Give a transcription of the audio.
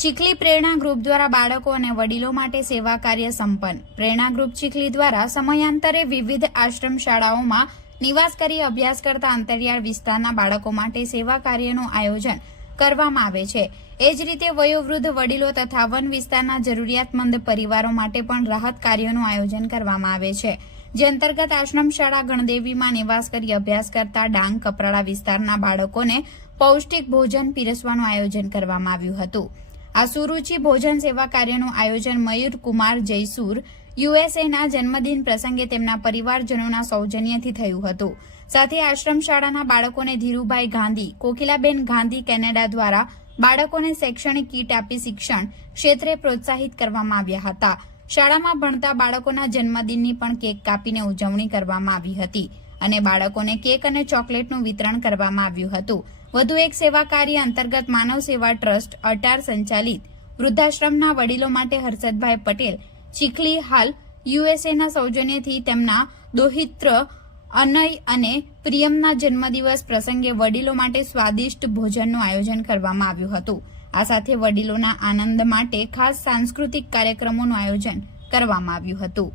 ચીખલી પ્રેરણા ગ્રુપ દ્વારા બાળકો અને વડીલો માટે સેવા કાર્ય સંપન્ન। પ્રેરણા ગ્રુપ ચીખલી દ્વારા સમયાંતરે વિવિધ આશ્રમ શાળાઓમાં નિવાસ કરી અભ્યાસ કરતા અંતરિયાળ વિસ્તારના બાળકો માટે સેવા કાર્યનું આયોજન કરવામાં આવે છે। એ જ રીતે વયોવૃદ્ધ વડીલો તથા વન વિસ્તારના જરૂરિયાતમંદ પરિવારો માટે પણ રાહત કાર્યનું આયોજન કરવામાં આવે છે, જે અંતર્ગત આશ્રમ શાળા ગણદેવીમાં નિવાસ કરી અભ્યાસ કરતા ડાંગ કપરાડા વિસ્તારના બાળકોને પૌષ્ટિક ભોજન પીરસવાનું આયોજન કરવામાં આવ્યું હતું। આ સુરુચિ ભોજન સેવા કાર્યનું આયોજન મયુર કુમાર જયસુર યુએસએના જન્મદિન પ્રસંગે તેમના પરિવારજનોના સૌજન્યથી થયું હતું। સાથે આશ્રમ શાળાના બાળકોને ધીરુભાઈ ગાંધી, કોકિલાબેન ગાંધી કેનેડા દ્વારા બાળકોને શૈક્ષણિક કીટ આપી શિક્ષણ ક્ષેત્રે પ્રોત્સાહિત કરવામાં આવ્યા હતા। શાળામાં ભણતા બાળકોના જન્મદિનની પણ કેક કાપીને ઉજવણી કરવામાં આવી હતી અને બાળકોને કેક અને ચોકલેટનું વિતરણ કરવામાં આવ્યું હતું। વધુ એક સેવા કાર્ય અંતર્ગત માનવ સેવા ટ્રસ્ટ અટાર સંચાલિત વૃદ્ધાશ્રમના વડીલો માટે હર્ષદભાઈ પટેલ ચીખલી હાલ યુએસએના સૌજન્યથી તેમના દોહિત્ર અનય અને પ્રિયમના જન્મદિવસ પ્રસંગે વડીલો માટે સ્વાદિષ્ટ ભોજનનું આયોજન કરવામાં આવ્યું હતું। આ સાથે વડીલોના આનંદ માટે ખાસ સાંસ્કૃતિક કાર્યક્રમોનું આયોજન કરવામાં આવ્યું હતું।